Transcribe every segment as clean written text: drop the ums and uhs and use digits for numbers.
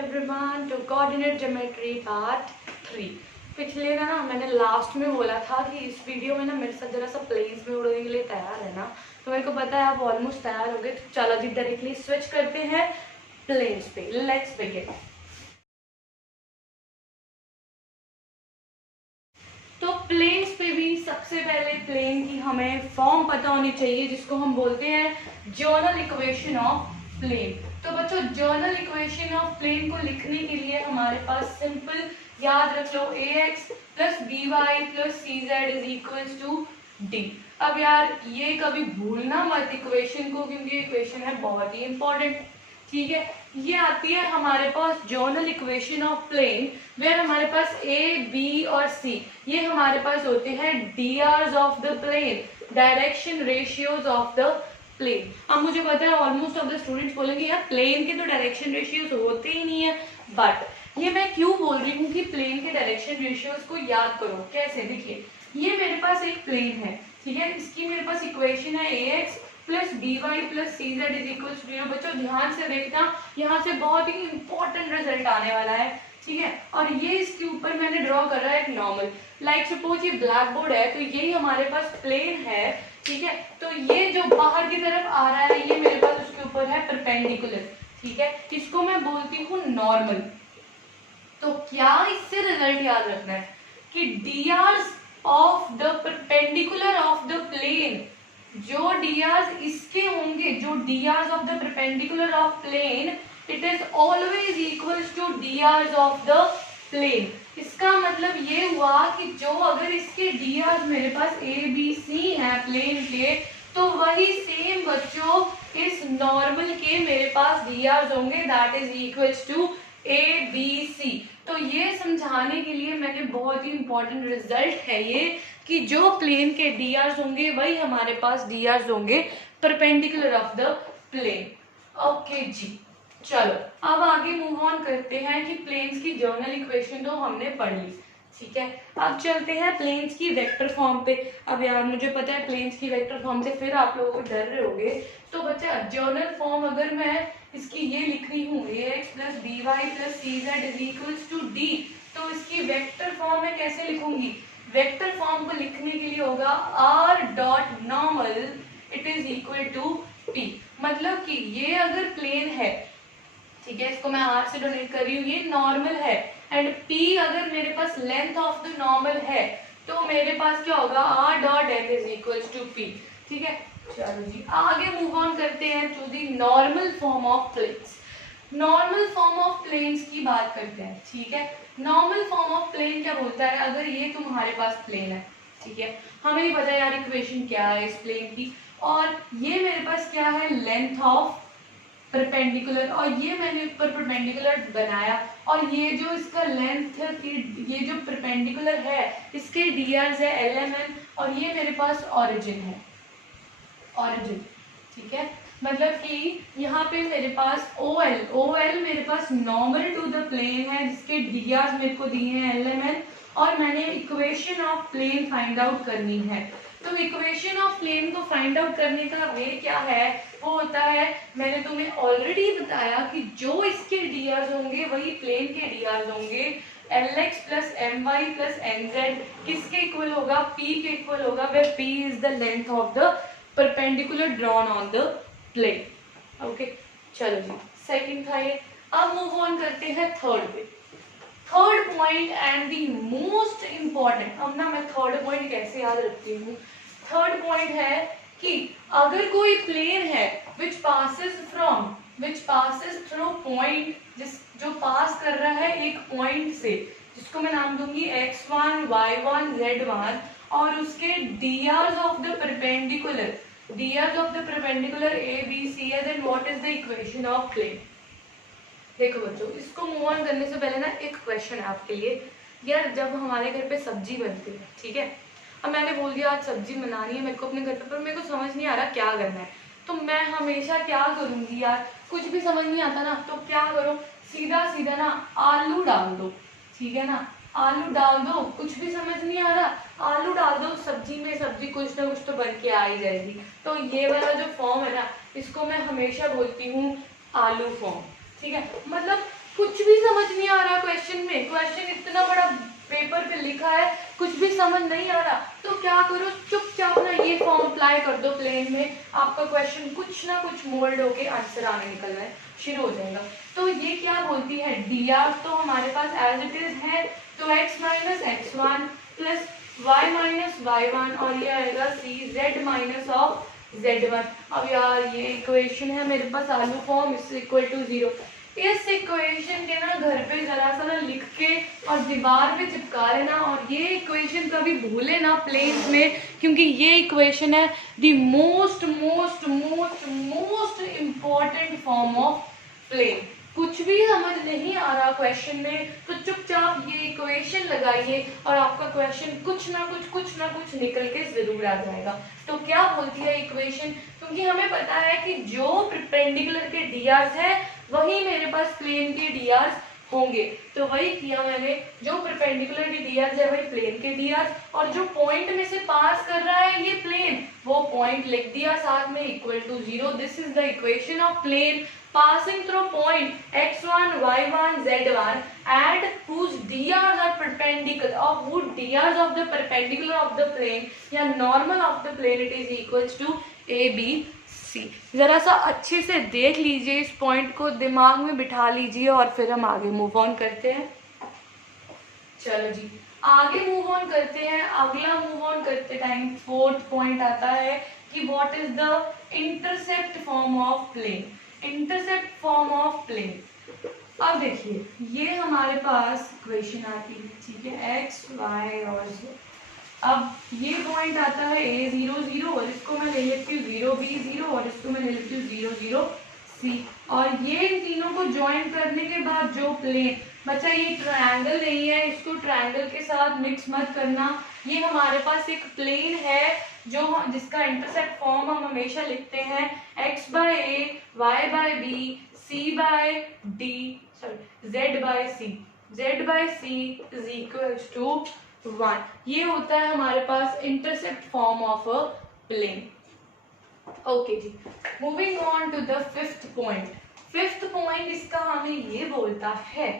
everyone to coordinate geometry part 3। पिछले ना मैंने लास्ट में बोला था कि इस वीडियो में ना मेरे साथ जरा सा प्लेन्स में उड़ने के लिए तैयार है ना, तो मेरे को पता है आप ऑलमोस्ट तैयार हो गए। तो चलो जी डायरेक्टली स्विच करते हैं प्लेन्स पे। Let's begin. तो प्लेन्स पे भी सबसे पहले प्लेन की हमें फॉर्म पता होनी चाहिए, जिसको हम बोलते हैं जर्नल इक्वेशन ऑफ प्लेन। तो बच्चों जर्नल इक्वेशन ऑफ प्लेन को लिखने के लिए हमारे पास सिंपल याद रख लो ax plus by plus cz is equals to d। अब यार ये कभी भूलना मत इक्वेशन को, क्योंकि इक्वेशन है बहुत ही इंपॉर्टेंट। ठीक है, ये आती है हमारे पास general equation of plane, where हमारे पास a b और c ये हमारे पास होते हैं drs of the plane, direction ratios of the plane. अब मुझे पता है ऑलमोस्ट ऑफ द स्टूडेंट्स बोलेंगे यार प्लेन के तो डायरेक्शन रेशियोज होते ही नहीं है, बट ये मैं क्यों बोल रही हूँ कि प्लेन के डायरेक्शन रेशियोज को याद करो। कैसे, देखिए ये मेरे पास एक प्लेन है, ठीक है, इसकी मेरे पास इक्वेशन है ax plus by plus cz is equal to 0। बच्चों ध्यान से देखना, यहाँ से बहुत ही इंपॉर्टेंट रिजल्ट आने वाला है, ठीक है। और ये इसके ऊपर मैंने ड्रॉ कर रहा है एक नॉर्मल, लाइक सपोज ये ब्लैक बोर्ड है, तो यही हमारे पास प्लेन है, ठीक है। तो ये जो बाहर की तरफ आ रहा है ये मेरे पास उसके ऊपर है परपेंडिकुलर, ठीक है, इसको मैं बोलती हूँ नॉर्मल। तो क्या इससे रिजल्ट याद रखना है कि drs of the perpendicular of the plane, जो drs इसके होंगे, जो drs of the perpendicular of plane, it is always equals to drs of the plane. इसका मतलब ये हुआ कि जो अगर इसके drs मेरे पास a b c है प्लेन के, तो वही सेम बच्चों इस नॉर्मल के मेरे पास drs होंगे, that is equals to a b c। तो ये समझाने के लिए मैंने बहुत ही इंपॉर्टेंट रिजल्ट है ये कि जो प्लेन के drs होंगे वही हमारे पास drs होंगे perpendicular of the plane. Okay जी, चलो अब आगे मूव ऑन करते हैं कि प्लेन्स की जर्नल इक्वेशन तो हमने पढ़ ली, ठीक है। अब चलते हैं प्लेन्स की वेक्टर फॉर्म पे। अब यार मुझे पता है प्लेन्स की वेक्टर फॉर्म से फिर आप लोगों को डर रहे होंगे, तो बच्चा जर्नल फॉर्म अगर मैं इसकी ये लिख रही हूँ ax plus by plus cz is equals to d, तो इसकी वेक्टर फॉर्म मैं कैसे लिखूंगी? वेक्टर फॉर्म को लिखने के लिए होगा r dot normal it is equal to p। मतलब कि ये अगर प्लेन है, ठीक है, इसको मैं r से डोनेट कर रही हूँ, ये नॉर्मल है, एंड p अगर मेरे पास लेंथ ऑफ द नॉर्मल है, तो मेरे पास क्या होगा r dot n is equals to p, ठीक है। चलो जी आगे मूव ऑन करते हैं to the normal form of planes. Normal form of planes की बात करते हैं, ठीक है। नॉर्मल फॉर्म ऑफ प्लेन क्या बोलता है, अगर ये तुम्हारे पास प्लेन है, ठीक है, हमें नहीं पता यार इक्वेशन क्या है इस प्लेन की, और ये मेरे पास क्या है लेंथ ऑफ परपेंडिकुलर, और ये मैंने ऊपर परपेंडिकुलर बनाया, और ये जो इसका लेंथ है, ये जो परपेंडिकुलर है इसके drs है lmn, और ये मेरे पास ऑरिजिन है, ऑरिजिन, ठीक है। मतलब कि यहाँ पे मेरे पास OL मेरे पास नॉर्मल टू द प्लेन है, जिसके drs मेरे को दिए हैं lmn, और मैंने equation of plane find out करनी है। तो इक्वेशन ऑफ प्लेन को फाइंड आउट करने का वे क्या है, वो होता है, मैंने तुम्हें ऑलरेडी बताया कि जो इसके drs होंगे वही प्लेन के drs होंगे। lx plus my plus nz किसके इक्वल होगा? p के इक्वल होगा, where p is the length of the perpendicular drawn on the plane. Okay चलो जी, सेकंड था ये। अब मूव ऑन करते हैं थर्ड पे। Third point and the most important. अब ना मैं थर्ड पॉइंट कैसे याद रखती हूँ, थर्ड पॉइंट है कि अगर कोई प्लेन है विच पासेस थ्रू पॉइंट, जो पास कर रहा है एक पॉइंट से, जिसको मैं नाम दूंगी x1 y1 z1, और उसके drs of the perpendicular a b c है, then what is the equation of plane. देखो बच्चों, इसको मूव ऑन करने से पहले ना एक क्वेश्चन है आपके लिए। यार जब हमारे घर पे सब्जी बनती है, ठीक है, अब मैंने बोल दिया आज सब्जी बनानी है मेरे को अपने घर पे, पर मेरे को समझ नहीं आ रहा क्या करना है, तो मैं हमेशा क्या करूंगी यार, कुछ भी समझ नहीं आता ना, तो क्या करो, सीधा सीधा ना आलू डाल दो, ठीक है ना, आलू डाल दो, कुछ भी समझ नहीं आ रहा, आलू डाल दो सब्जी में, सब्जी कुछ ना कुछ तो बन के आ ही जाएगी। तो ये वाला जो फॉर्म है ना, इसको मैं हमेशा बोलती हूँ आलू फॉर्म, ठीक है। मतलब कुछ भी समझ नहीं आ रहा क्वेश्चन में, क्वेश्चन इतना बड़ा पेपर पे लिखा है, कुछ भी समझ नहीं आ रहा, तो क्या करो, चुपचाप ना ये फॉर्म अप्लाई कर दो प्लेन में, आपका क्वेश्चन कुछ ना कुछ मोल्ड होके आंसर आने निकलना है शुरू हो जाएगा। तो ये क्या बोलती है, dr तो हमारे पास एज इट इज है, तो x minus x one plus y minus y one, और ये आएगा c z minus of z1। अब यार ये इक्वेशन है मेरे पास आलू फॉर्म, इज इक्वल टू 0। इस इक्वेशन के ना घर पे जरा सा ना लिख के और दीवार पे चिपका लेना, और ये इक्वेशन कभी भूले ना प्लेन्स में, क्योंकि ये इक्वेशन है the most most most most important form of plane. कुछ भी समझ नहीं आ रहा क्वेश्चन में तो चुपचाप ये इक्वेशन लगाइए और आपका क्वेश्चन कुछ ना कुछ निकल के जरूर आ जाएगा। तो क्या बोलती है इक्वेशन, क्योंकि हमें पता है कि जो परपेंडिकुलर के डीआर्स है वही मेरे पास प्लेन के डीआर्स होंगे, तो वही किया मैंने, जो परपेंडिकुलर के डीआर्स है वही प्लेन के डीआर्स, और जो पॉइंट में से पास कर रहा है ये प्लेन, वो पॉइंट लिख दिया साथ में equal to 0। This is the equation of plane passing through point x1 y1 z1 at whose drs are perpendicular, or whose drs of the perpendicular of the plane या normal of the plane it is equals to a b c। जरा सा अच्छे से देख लीजिए, इस point को दिमाग में बिठा लीजिए और फिर हम आगे मूव ऑन करते हैं। चलो जी आगे मूव ऑन करते हैं। अगला मूव ऑन करते टाइम फोर्थ पॉइंट आता है कि what is the intercept form of plane. Intercept form of plane, अब देखिए ये हमारे पास इक्वेशन आती है, ठीक है, एक्स वाई और z। अब ये पॉइंट आता है a 0 0, और इसको मैं ले लेती हूँ 0 b 0, और इसको मैं ले लेती हूँ 0 0 c, और ये इन तीनों को ज्वाइन करने के बाद जो प्लेन बच्चा, ये ट्रायंगल नहीं है, इसको ट्रायंगल के साथ मिक्स मत करना, ये हमारे पास एक प्लेन है जो जिसका इंटरसेप्ट फॉर्म हम हमेशा लिखते हैं x by a, y by b, c by d, sorry z by c, z by c is equals to 1। ये होता है हमारे पास intercept form of a plane. Okay जी, moving on to the fifth point. Fifth point इसका हमें ये बोलता है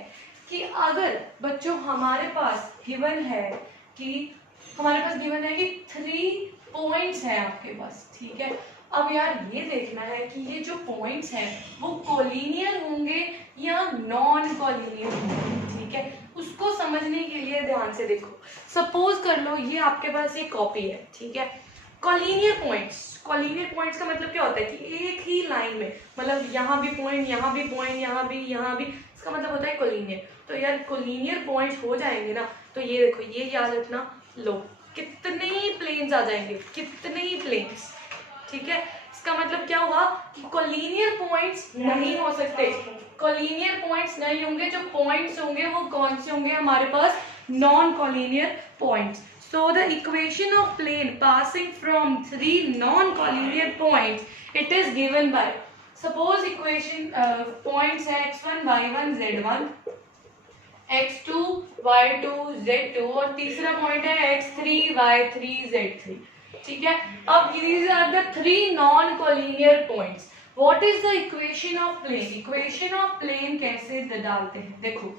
कि अगर बच्चों हमारे पास गिवन है कि 3 पॉइंट्स हैं आपके पास, ठीक है। अब यार ये देखना है कि ये जो पॉइंट्स हैं वो कोलिनियर होंगे या नॉन कोलिनियर होंगे, ठीक है। उसको समझने के लिए ध्यान से देखो, सपोज कर लो ये आपके पास एक कॉपी है, ठीक है। कोलिनियर पॉइंट्स का मतलब क्या होता है कि एक ही लाइन में, मतलब यहाँ भी पॉइंट, यहाँ भी पॉइंट, यहाँ भी, इसका मतलब होता है कोलिनियर। तो यार कोलिनियर पॉइंट्स हो जाएंगे ना, तो ये देखो, ये याद रखना, लो कितने ही प्लेन्स आ जाएंगे, कितने ही प्लेन्स, ठीक है। इसका मतलब क्या हुआ कि कोलिनियर पॉइंट्स नहीं हो सकते, कोलिनियर पॉइंट्स नहीं होंगे, जो पॉइंट्स होंगे वो कौन से होंगे हमारे पास, non collinear points. So the equation of plane passing from 3 non-collinear points, it is given by, suppose equation points है x1 y1 z1, x2 y2 z2, और तीसरा पॉइंट है x3 y3 z3, ठीक है। अब these are the 3 non-collinear points. What is the equation of plane? Equation of plane कैसे डालते हैं, देखो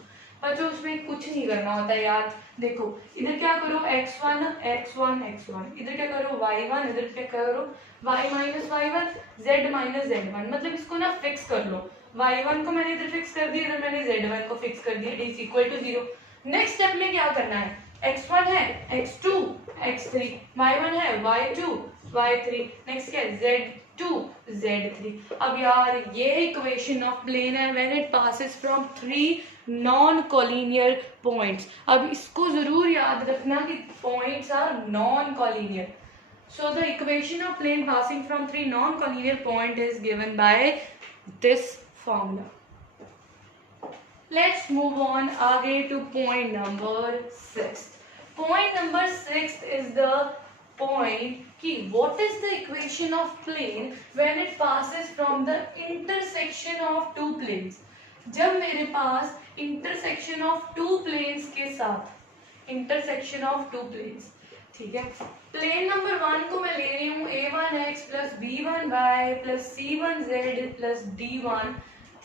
बच्चों उसमें कुछ नहीं करना होता है यार। देखो इधर क्या करो x1 x1 x1, इधर क्या करो y1, इधर क्या करो y minus y1 z minus z1, मतलब इसको ना फिक्स कर लो। y1 को मैंने इधर फिक्स कर दिया, इधर मैंने z1 को फिक्स कर दिया, d equal to 0। Next step में क्या करना है, x1 है x2 x3, y1 है y2 y3, नेक्स्ट क्या है z2 z3। अब यार ये इक्वेशन ऑफ प्लेन है when it passes from 3 non collinear points. अब इसको जरूर याद रखना कि points are non collinear. So the equation of plane passing from 3 non collinear point is given by this formula. Let's move on आगे to point number 6। Point number 6 is the point कि what is the equation of plane when it passes from the intersection of two planes। जब मेरे पास intersection of two planes के साथ intersection of two planes, ठीक है। Plane number 1 को मैं ले रही हूँ a1x plus b1y plus c1z plus d1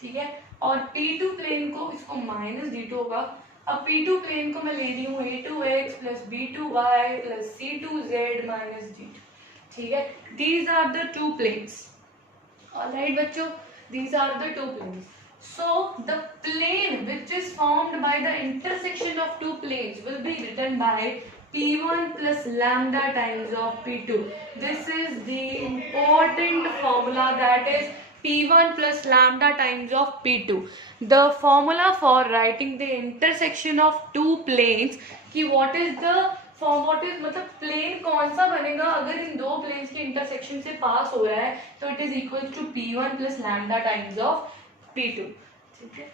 ठीक है। और P2 प्लेन को, इसको माइनस D2 होगा। अब P2 प्लेन को मैं ले रही हूँ A2x plus B2y plus C2z minus D2, ठीक है। These are the two planes, alright बच्चों, these are the two planes. So the plane which is formed by the intersection of two planes will be written by P1 plus lambda times of P2. This is the important formula, that is P1 plus lambda times of P2. The formula for writing the intersection of two planes कि what is the मतलब plane कौन सा बनेगा अगर इन दो planes के intersection से पास हो रहा है, तो it is equal to P1 plus lambda times of P2, ठीक है।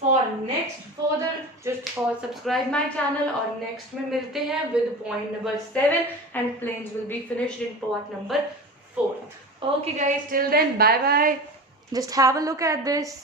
For next further just for subscribe my channel, और नेक्स्ट में मिलते हैं with point number 7 and planes will be finished in part number 4. Okay guys, till then bye bye, just have a look at this.